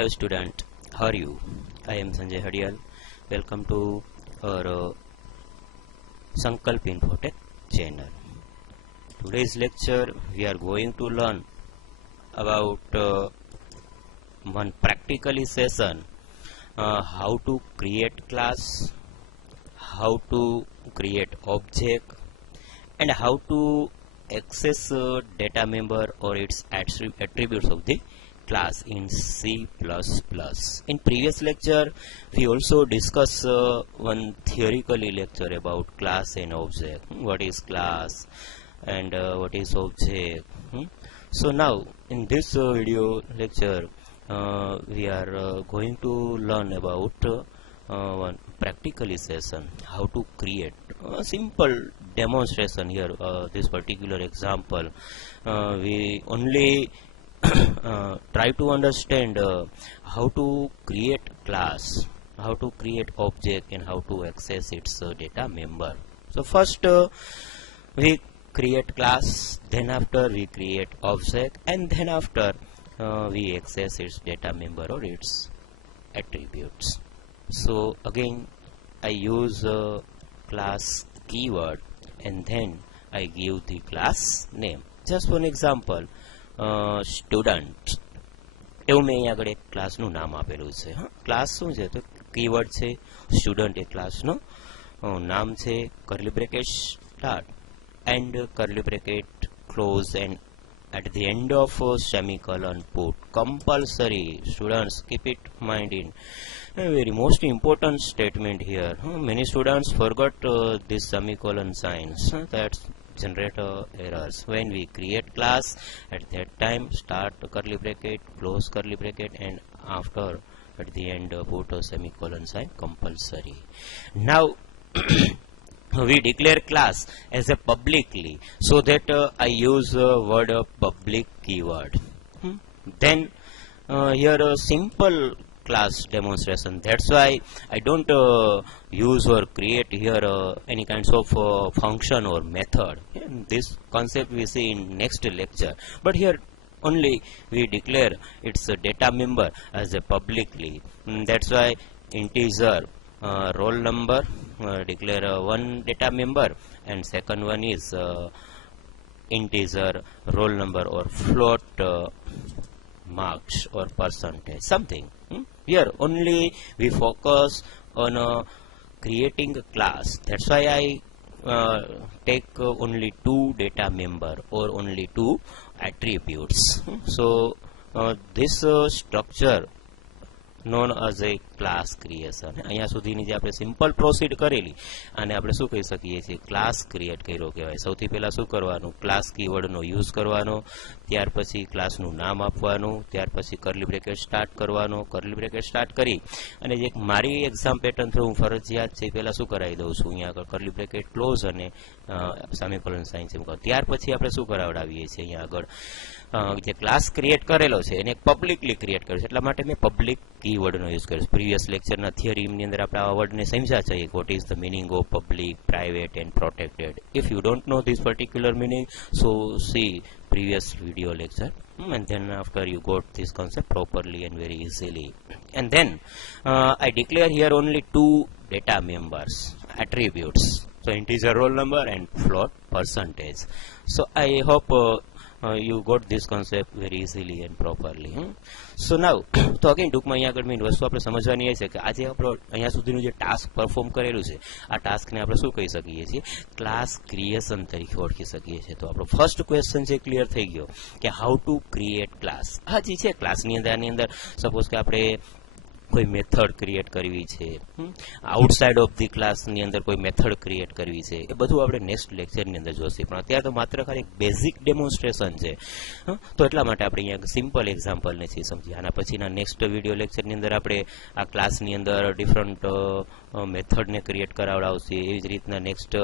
Hello student, how are you? I am Sanjay Hadiyal. Welcome to our Sankalp Infotech channel. Today's lecture we are going to learn about one practically session, how to create class, how to create object, and how to access data member or its attributes of the class in C++. In previous lecture we also discussed one theoretically lecture about class and object. What is class and what is object? So now in this video lecture we are going to learn about one practically session, how to create a simple demonstration here. This particular example we only try to understand how to create class, how to create object, and how to access its data member. So first we create class, then after we create object, and then after we access its data member or its attributes. So again I use class keyword and then I give the class name. Just one example, student એવું મેં અહીંયા આગળ એક ક્લાસનું નામ આપેલું છે. હા, ક્લાસ શું છે? તો કીવર્ડ છે સ્ટુડન્ટ, એ ક્લાસનું નામ છે. Curly bracket start and curly bracket close and at the end of semicolon put compulsory. Students, keep it mind in a very most important statement here. Many students forgot this semicolon signs. That's generate errors. When we create class, at that time start curly bracket, close curly bracket, and after at the end put a semicolon sign compulsory. Now we declare class as a publicly, so that I use word public keyword. Then here a simple class demonstration. That's why I don't use or create here any kinds of function or method. This concept we see in next lecture, but here only we declare its data member as a publicly. That's why integer roll number declare one data member, and second one is integer roll number or float marks or percentage something. Here only we focus on creating a class. That's why I take only two data member or only two attributes. So this structure known as a class creation. અહીંયા સુધીની જે આપણે simple proceed કરેલી અને આપણે શું કહી શકીએ છીએ, ક્લાસ ક્રિએટ કર્યો કહેવાય. સૌથી પહેલાં શું કરવાનું, ક્લાસ કીવર્ડનો યુઝ કરવાનો, ત્યાર પછી ક્લાસનું નામ આપવાનું, ત્યાર પછી કર્લી બ્રેકેટ સ્ટાર્ટ કરવાનો. કર્લી બ્રેકેટ સ્ટાર્ટ કરી અને જે મારી એક્ઝામ પેટર્ન થ્રુ હું ફરજિયાત છે પહેલાં શું કરાવી દઉં છું, અહીંયા આગળ કર્લી બ્રેકેટ ક્લોઝ અને સેમિકોલન સાઇન છે. ત્યાર પછી આપણે શું કરાવડાવીએ છીએ, અહીંયા આગળ જે ક્લાસ ક્રિએટ કરેલો છે એને પબ્લિકલી ક્રિએટ કર્યો છે, એટલા માટે મેં પબ્લિક કીવર્ડનો યુઝ કર્યો છે. પ્રીવિયસ લેક્ચરના થિયરીની અંદર આપણે આ વર્ડને સમજ્યા છે, what is the meaning of public, private and protected. If you don't know this particular meaning, so C previous video lecture, and then after you got this concept properly and very easily. And then I declare here only two data members, attributes, so integer roll number and float percentage. So I hope you got this concept very easily and properly. So now તો અગેન ટૂંકમાં અહીંયા આગળ મેઇન વસ્તુ આપણે સમજવાની એ છે કે આજે આપણો અહીંયા સુધીનું જે ટાસ્ક પરફોર્મ કરેલું છે, આ ટાસ્કને આપણે શું કહી શકીએ છીએ, ક્લાસ ક્રિએશન તરીકે ઓળખી શકીએ છીએ. તો આપણો ફર્સ્ટ ક્વેશ્ચન છે ક્લિયર થઈ ગયો કે હાઉ ટુ ક્રિએટ ક્લાસ. હાજી છે, ક્લાસની અંદર આની અંદર સપોઝ કે આપણે કોઈ મેથડ ક્રિએટ કરવી છે, આઉટસાઇડ ઓફ ધી ક્લાસની અંદર કોઈ મેથડ ક્રિએટ કરવી છે, એ બધું આપણે નેક્સ્ટ લેક્ચરની અંદર જોઈશું. પણ અત્યારે તો માત્ર ખાલી એક બેઝિક ડેમોન્સ્ટ્રેશન છે. તો એટલા માટે આપણે અહીંયા સિમ્પલ એક્ઝામ્પલને છે સમજીએ. આના પછીના નેક્સ્ટ વિડીયો લેક્ચરની અંદર આપણે આ ક્લાસની અંદર ડિફરન્ટ મેથડને ક્રિએટ કરાવડાવશે. એવી જ રીતના next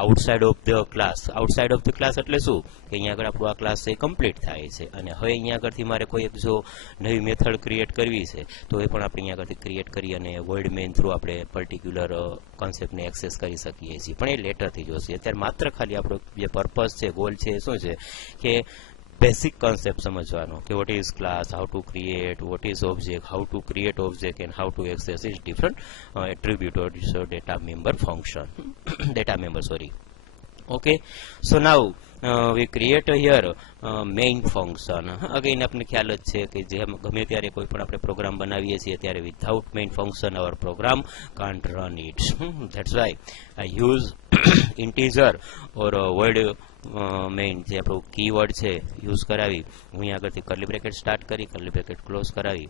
outside of the class. Outside of the class એટલે શું કે અહીંયા આગળ આપણું આ ક્લાસ છે કમ્પ્લીટ થાય છે, અને હવે અહીંયા આગળથી મારે કોઈ એક જો નવી મેથડ ક્રિએટ કરવી છે તો એ પણ આપણે અહીંયા આગળથી ક્રિએટ કરી અને વર્ડ મેઇન થ્રુ આપણે પર્ટિક્યુલર કોન્સેપ્ટને એક્સેસ કરી શકીએ છીએ. પણ એ લેટરથી જોશે. અત્યારે માત્ર ખાલી આપણો જે પર્પઝ છે, ગોલ છે, શું છે કે બેસિક કોન્સેપ્ટ સમજવાનો કે what is class, how to create, what is object, how to create object and how to access its different attribute or data member function data member, sorry. Okay, so now we create here main function. Again આપણે ખ્યાલ જ છે કે જે ગમે ત્યારે કોઈ પણ આપણે પ્રોગ્રામ બનાવીએ છીએ ત્યારે without main function our program can't run it. That's why I use integer or word main જે આપણું કીવર્ડ છે યુઝ કરાવી હું અહીં આગળથી કર્લી બ્રેકેટ સ્ટાર્ટ કરી કર્લી બ્રેકેટ ક્લોઝ કરાવી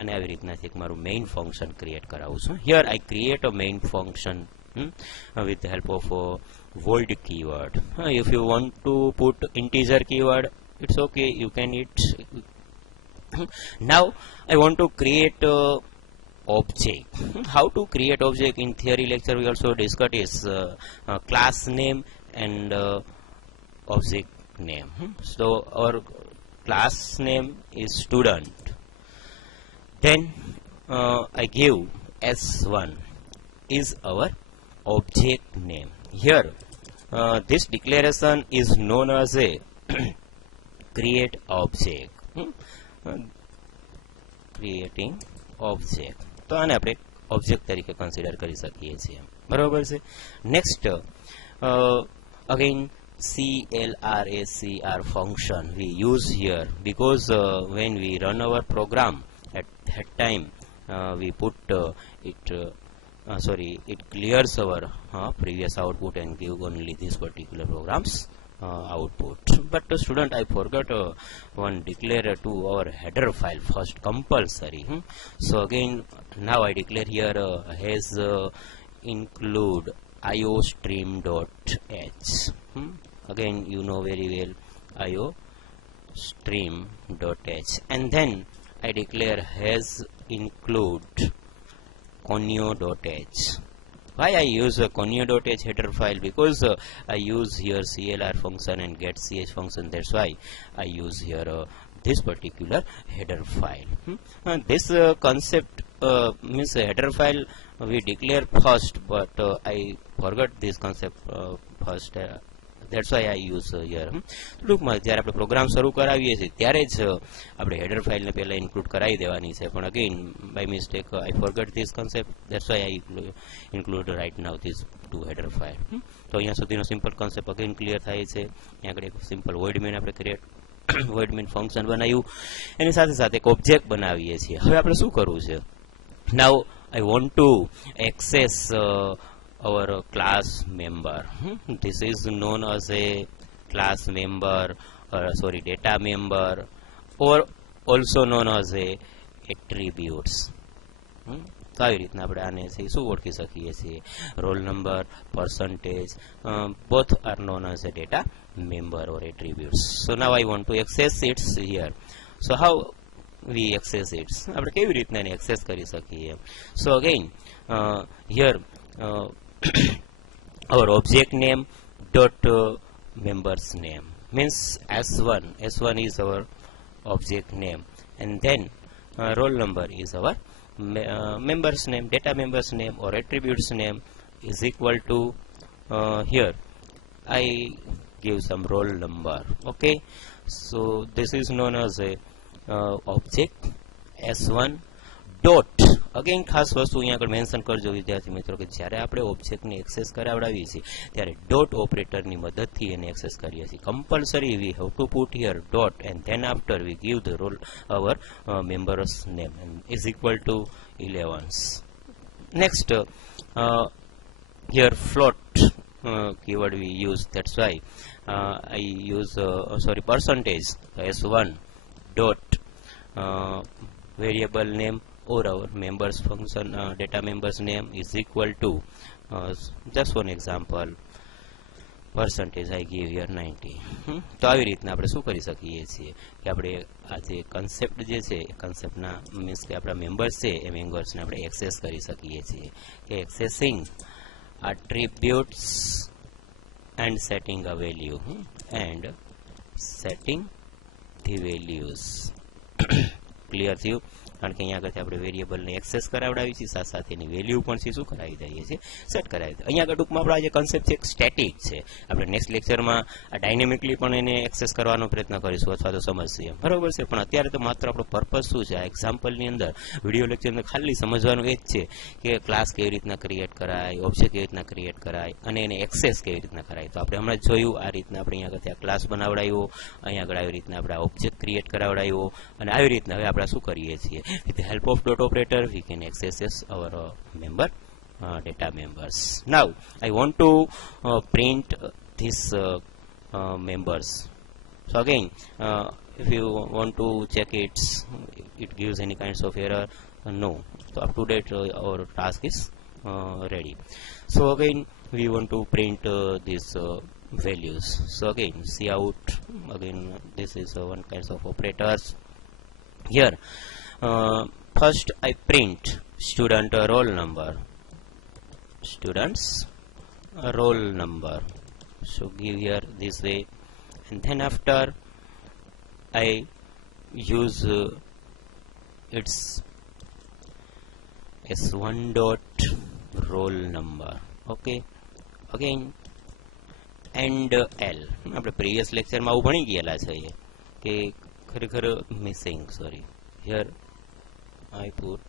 અને આવી રીતનાથી એક મારું મેઇન ફંક્શન ક્રિએટ કરાવું છું. Here I create a main function with the help of void keyword. If you want to put integer keyword, it's okay, you can it. Now I want to create object. How to create object? In theory lecture we also discussed is class name and object name. So our class name is student, then I give s1 is our object name. Here this declaration is known as a create object. Creating object, તો આને આપણે ઓબ્જેક્ટ તરીકે કન્સિડર કરી શકીએ છીએ, બરોબર છે. Next again CLRACR function we use here because when we run our program at that time we put it clears our previous output and give only this particular program's output. But student, I forgot one declare to our header file first compulsory. So again now I declare here has include iostream.h. Again you know very well iostream.h, and then I declare has include conio.h. Why I use a conio.h header file? Because I use here CLR function and get ch function. That's why I use here this particular header file. This concept means header file we declare first, but I forgot this concept first. That's why I use here. ટૂંકમાં જ્યારે આપણે પ્રોગ્રામ શરૂ કરાવીએ છીએ ત્યારે જ આપણે હેડર ફાઇલને પહેલાં ઇન્ક્લુડ કરાવી દેવાની છે, પણ again by mistake I forgot this concept. That's why I include right now this to header file. તો અહીંયા સુધીનો સિમ્પલ કન્સેપ્ટ અગેન ક્લિયર થાય છે. અહીંયા આગળ એક સિમ્પલ વોઇડ મેન આપણે ક્રિએટ વોઇડ મેન ફંક્શન બનાવ્યું, એની સાથે સાથે એક ઓબ્જેક્ટ બનાવીએ છીએ. હવે આપણે શું કરવું છે? Now I want to access our class member. This is known as a class member, data member, or also known as a attributes. તો આવી રીતના આપણે આને શું ઓળખી શકીએ છીએ? Roll number, percentage, both are known as a data member or attributes. So now I want to access it here. So how we access it? આપણે કેવી રીતના એને એક્સેસ કરી શકીએ? So again here our object name dot members name means s1 is our object name, and then roll number is our members name, data members name or attributes name is equal to here I give some roll number. Okay, so this is known as a object s1 dot. Again ખાસ વસ્તુ અહીંયા આગળ મેન્શન કરજો વિદ્યાર્થી મિત્રો કે જ્યારે આપણે ઓબ્જેક્ટને એક્સેસ કરાવડાવીએ છીએ ત્યારે ડોટ ઓપરેટરની મદદથી એને એક્સેસ કરીએ છીએ. Compulsory we have to put here dot and then after we give the roll our members name is equal to 11. Next here float keyword we use. That's why I use percentage s1 dot variable name or our members function data members name is equal to just one example percentage I give here 90. તો આવી રીતના આપણે શું કરી શકીએ છીએ કે આપણે આ જે કન્સેપ્ટ જે છે કન્સેપ્ટના મીન્સ કે આપણા મેમ્બર્સ છે એ મેમ્બર્સને આપણે એક્સેસ કરી શકીએ છીએ કે એક્સેસિંગ attributes and setting a value and setting the values. Clear થયું? કારણ કે અહીંયા આગળથી આપણે વેરિયેબલને એક્સેસ કરાવડાવી છીએ, સાથે સાથે એની વેલ્યુ પણ છે શું કરાવી દઈએ છીએ, સેટ કરાવી દઈએ. અહીંયા આગળ ટૂંકમાં આપણો જે કન્સેપ્ટ છે એક સ્ટેટિક છે. આપણે નેક્સ્ટ લેક્ચરમાં આ ડાયનેમિકલી પણ એને એક્સેસ કરવાનો પ્રયત્ન કરીશું અથવા તો સમજશે, બરોબર છે. પણ અત્યારે તો માત્ર આપણો પર્પઝ શું છે, આ એક્ઝામ્પલની અંદર વિડીયો લેક્ચરની અંદર ખાલી સમજવાનું એ જ છે કે ક્લાસ કેવી રીતના ક્રિએટ કરાય, ઓબ્જેક્ટ કેવી રીતના ક્રિએટ કરાય અને એને એક્સેસ કેવી રીતના કરાય. તો આપણે હમણાં જોયું આ રીતના આપણે અહીંયા આગળ ક્લાસ બનાવડાવ્યો, અહીંયા આગળ આવી રીતના આપણે ઓબ્જેક્ટ ક્રિએટ કરાવડાવ્યો અને આવી રીતના હવે આપણે શું કરીએ છીએ, with the help of dot operator we can access our member data members. Now I want to print these members. So again, if you want to check it gives any kinds of error, no. So up to date our task is ready. So again we want to print these values. So again cout, again this is one kinds of operators. Here first I print student roll number, students roll number. So give here this way, and then after I use its s1 dot roll number. Okay, again and l. આપણે પ્રીવિયસ લેક્ચરમાં આવું ભણી ગયેલા છે કે ખરેખર missing, sorry, here I put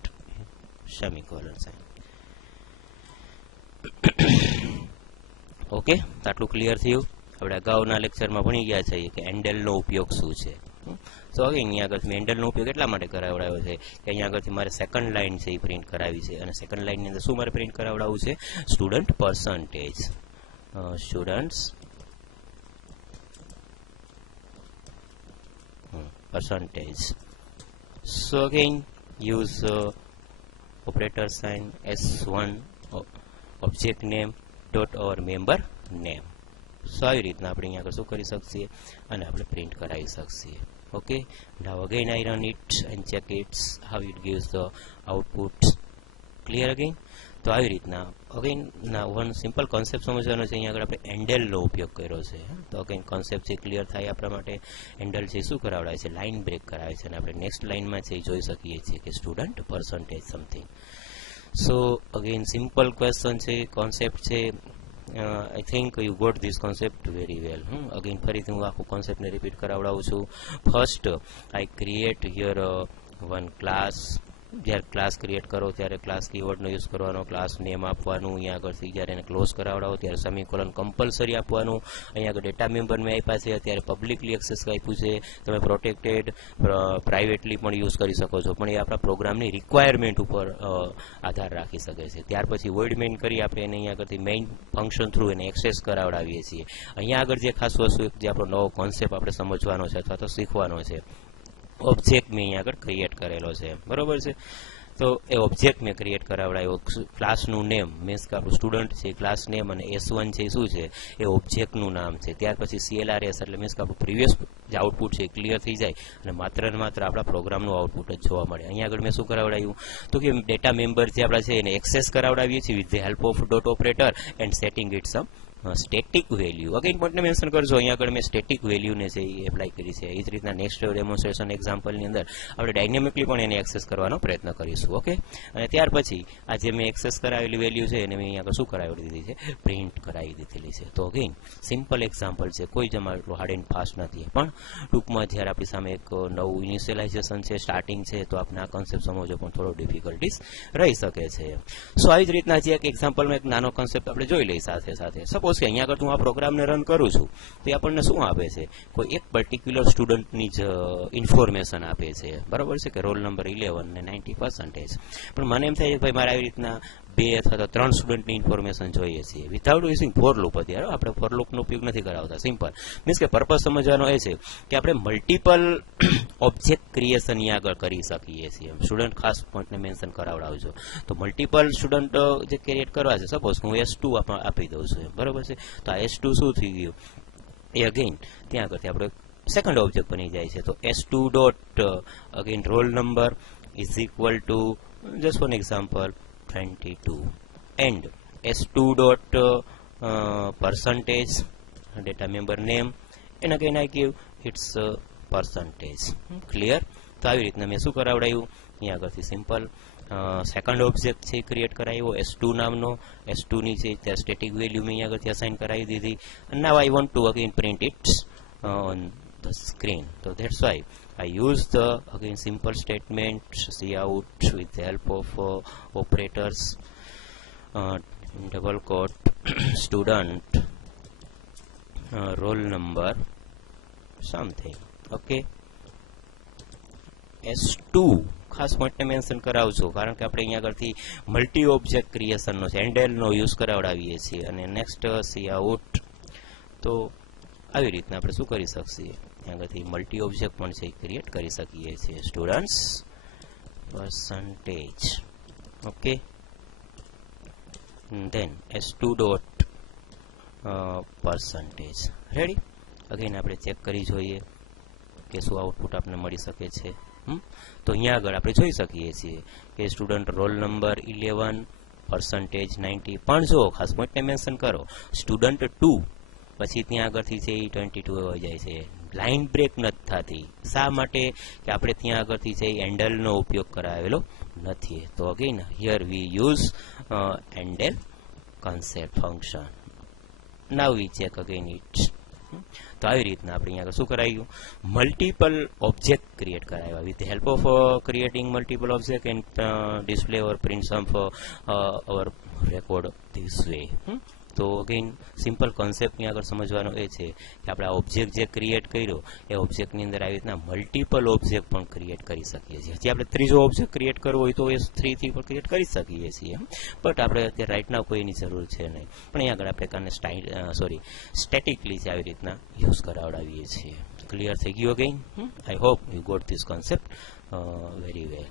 semicolon sign. Okay, તો આટલું ક્લિયર થયું. આપણે અગાઉના લેક્ચરમાં ભણી ગયા છીએ કે એન્ડલનો ઉપયોગ શું છે. તો હવે અહીંયા આગળ મેં એન્ડલનો ઉપયોગ એટલા માટે કરાવડાવ્યો છે કે અહીંયા આગળથી મારે સેકન્ડ લાઇન છે એ પ્રિન્ટ કરાવી છે, અને સેકન્ડ લાઇનની અંદર શું મારે પ્રિન્ટ કરાવડાવવું છે, student percentage, students percentage. So again use operator sign s1 object name dot our member name. So આવી રીતના આપણે અહીંયા આગળ શું કરી શકીએ અને આપણે પ્રિન્ટ કરાવી શકીએ. Okay, now again I run it and check it how it gives the output. Clear again? તો આવી રીતના અગેન ના વન સિમ્પલ કોન્સેપ્ટ સમજવાનો છે. અહીંયા આગળ આપણે એન્ડલનો ઉપયોગ કર્યો છે. તો અગેન કોન્સેપ્ટ છે ક્લિયર થાય આપણા માટે. એન્ડલ છે શું કરાવડાવે છે, લાઇન બ્રેક કરાવે છે, અને આપણે નેક્સ્ટ લાઇનમાં છે જોઈ શકીએ છીએ કે સ્ટુડન્ટ પર્સન્ટેજ સમથિંગ. સો અગેન સિમ્પલ ક્વેશ્ચન છે, કોન્સેપ્ટ છે. I think you got this concept very well. Again ફરીથી હું આખું કોન્સેપ્ટને રિપીટ કરાવડાવું છું. First I create here one class. જ્યારે ક્લાસ ક્રિએટ કરો ત્યારે ક્લાસ કીવર્ડનો યુઝ કરવાનો, ક્લાસ નેમ આપવાનું. અહીંયા આગળથી જ્યારે એને ક્લોઝ કરાવડાવો ત્યારે સેમિકોલન કમ્પલસરી આપવાનું. અહીંયા આગળ ડેટા મેમ્બર મેં આપ્યા છે, અત્યારે પબ્લિકલી એક્સેસ આપ્યું છે. તમે પ્રોટેક્ટેડ પ્રાઇવેટલી પણ યુઝ કરી શકો છો, પણ એ આપણા પ્રોગ્રામની રિક્વાયરમેન્ટ ઉપર આધાર રાખી શકે છે. ત્યાર પછી વોઇડ મેઇન કરી આપણે એને અહીંયા આગળથી મેઇન ફંક્શન થ્રુ એને એક્સેસ કરાવડાવીએ છીએ. અહીંયા આગળ જે ખાસ વસ્તુ જે આપણો નવો કોન્સેપ્ટ આપણે સમજવાનો છે અથવા તો શીખવાનો છે, ઓબ્જેક્ટ મેં અહીંયા આગળ ક્રિએટ કરેલો છે, બરોબર છે. તો એ ઓબ્જેક્ટ મેં ક્રિએટ કરાવડાવ્યો. ક્લાસનું નેમ મીન્સ કે આપણું સ્ટુડન્ટ છે ક્લાસ નેમ, અને s1 છે શું છે એ ઓબ્જેક્ટનું નામ છે. ત્યાર પછી CLRS એટલે મીન્સ કે આપણું પ્રીવિયસ જે આઉટપુટ છે એ ક્લિયર થઈ જાય અને માત્ર ને માત્ર આપણા પ્રોગ્રામનું આઉટપુટ જ જોવા મળે. અહીંયા આગળ મેં શું કરાવડાવ્યું તો કે ડેટા મેમ્બર જે આપણા છે એને એક્સેસ કરાવડાવીએ છીએ with the help of dot operator and setting it some static value. Again પોઈન્ટને મેન્શન કરજો, અહીંયા આગળ મેં સ્ટેટિક વેલ્યુને છે એ એપ્લાય કરી છે. એ જ રીતના નેક્સ્ટ ડેમોન્સ્ટ્રેશન એક્ઝામ્પલની અંદર આપણે ડાયનેમિકલી પણ એને એક્સેસ કરવાનો પ્રયત્ન કરીશું. ઓકે, અને ત્યાર પછી આ જે મેં એક્સેસ કરાવેલી વેલ્યુ છે એને મેં અહીંયા આગળ શું કરાવી દીધી છે, પ્રિન્ટ કરાવી દીધેલી છે. તો અગેન સિમ્પલ એક્ઝામ્પલ છે, કોઈ જ અમારું એટલું હાર્ડ એન્ડ ફાસ્ટ નથી, પણ ટૂંકમાં જ્યારે આપણી સામે એક નવું ઇનિશિયલાઇઝેશન છે, સ્ટાર્ટિંગ છે, તો આપણે આ કોન્સેપ્ટ સમજવો પણ થોડો ડિફિકલ્ટીસ રહી શકે છે. સો આવી જ રીતના જે એક એક્ઝામ્પલમાં એક નાનો કોન્સેપ્ટ આપણે જોઈ લઈએ સાથે સાથે. સપોઝ કે અહીંયા આગળ હું આ પ્રોગ્રામને રન કરું છું તો એ આપણને શું આપે છે, કોઈ એક પર્ટિક્યુલર સ્ટુડન્ટની જ ઇન્ફોર્મેશન આપે છે, બરાબર છે, કે રોલ નંબર 11 ને 90%. પણ મને એમ થાય કે ભાઈ મારે આવી રીતના 2 અથવા તો 3 સ્ટુડન્ટની ઇન્ફોર્મેશન જોઈએ છીએ વિધાઉટ યુઝિંગ ફોર લૂપ. અત્યારે આપણે ફોર લૂપનો ઉપયોગ નથી કરાવતા. સિમ્પલ મીન્સ કે પર્પઝ સમજવાનો એ છે કે આપણે મલ્ટિપલ ઓબ્જેક્ટ ક્રિએશન અહીંયા આગળ કરી શકીએ છીએ. સ્ટુડન્ટ ખાસ પોઈન્ટને મેન્શન કરાવડાવજો. તો મલ્ટિપલ સ્ટુડન્ટ જે ક્રિએટ કરવા છે, સપોઝ હું S2 આપી દઉં છું, બરાબર છે. તો આ S2 શું થઈ ગયું એ અગેન ત્યાં આગળથી આપણે સેકન્ડ ઓબ્જેક્ટ બની જાય છે. તો S2 dot again roll number is equal two just for example 22 and S2 dot percentage data member name, and again I give its percentage. Clear? તો તો આવી રીતના મેં શું કરાવડાવ્યું, અહીંયા આગળથી સિમ્પલ સેકન્ડ ઓબ્જેક્ટ છે એ ક્રિએટ કરાવ્યો S2 નામનો. S2 ની છે ત્યાં સ્ટેટિક વેલ્યુ મેં અહીંયા આગળથી અસાઇન કરાવી દીધી. and now I want to again print it on the screen. So that's why I use the again simple statement cout with the help of operators, double quote student roll number something. Okay, S2 ખાસ પોઈન્ટને મેન્શન કરાવજો, કારણ કે આપણે અહીંયા આગળથી multi object ક્રિએશનનો છે એન્ડેલનો યુઝ કરાવડાવીએ છીએ. અને નેક્સ્ટ cout, તો આવી રીતના આપણે શું કરી શકીએ, અહીંયા આગળથી મલ્ટી ઓબ્જેક્ટ પણ છે ક્રિએટ કરી શકીએ છીએ. Students percentage. Okay, then S2 dot percentage. Ready. Again આપણે ચેક કરી જોઈએ કે શું આઉટપુટ આપણને મળી શકે છે. તો અહીંયા આગળ આપણે જોઈ શકીએ છીએ કે સ્ટુડન્ટ રોલ નંબર 11 percentage 90. પણ જો ખાસ પોઈન્ટને મેન્શન કરો, સ્ટુડન્ટ 2 પછી ત્યાં આગળથી છે એ 22 આવી જાય છે. લાઇન બ્રેક નથી થતી. શા માટે? કે આપણે ત્યાં આગળથી છે એન્ડલનો ઉપયોગ કરાવેલો નથી. તો again here we use endl concept function. Now we check again it. તો આવી રીતના આપણે અહીંયા શું કરાયું, મલ્ટિપલ ઓબ્જેક્ટ ક્રિએટ કરાવ્યા with help of creating multiple object and display or print some our record this way. તો અગેન સિમ્પલ કોન્સેપ્ટ ની આગળ સમજવાનો એ છે કે આપણે આ ઓબ્જેક્ટ જે ક્રિએટ કર્યો એ ઓબ્જેક્ટની અંદર આવી રીતના મલ્ટિપલ ઓબ્જેક્ટ પણ ક્રિએટ કરી શકીએ છીએ. જે આપણે ત્રીજો ઓબ્જેક્ટ ક્રિએટ કરવો હોય તો S3 થી પણ ક્રિએટ કરી શકીએ છીએ, બટ આપણે અત્યારે રાઇટ નાવ કોઈની જરૂર છે નહીં. પણ અહીંયા આગળ આપણે કારણે સ્ટેટિકલી છે આવી રીતના યુઝ કરાવડાવીએ છીએ. ક્લિયર થઈ ગયું again? I hope you got this concept very well.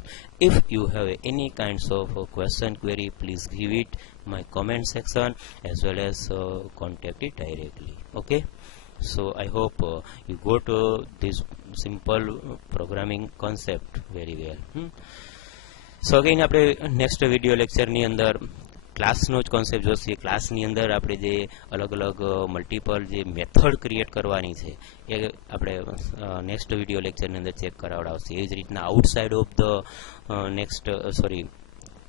If you have any kinds of question query, please give it my comment section as well as contact it directly. Okay, so I hope you got this simple programming concept very well. So again આપણે next video lecture ની અંદર ક્લાસનો જ કોન્સેપ્ટ જોશે. ક્લાસની અંદર આપણે જે અલગ અલગ મલ્ટિપલ જે મેથડ ક્રિએટ કરવાની છે એ આપણે નેક્સ્ટ વિડીયો લેક્ચરની અંદર ચેક કરાવડાવશે. એ જ રીતના આઉટસાઇડ ઓફ ધ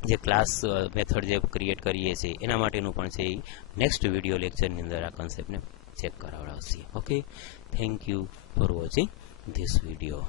જે ક્લાસ મેથડ જે ક્રિએટ કરીએ છીએ એના માટેનું પણ છે એ નેક્સ્ટ વિડીયો લેક્ચરની અંદર આ કોન્સેપ્ટને ચેક કરાવડાવશે. Okay, thank you for watching this video.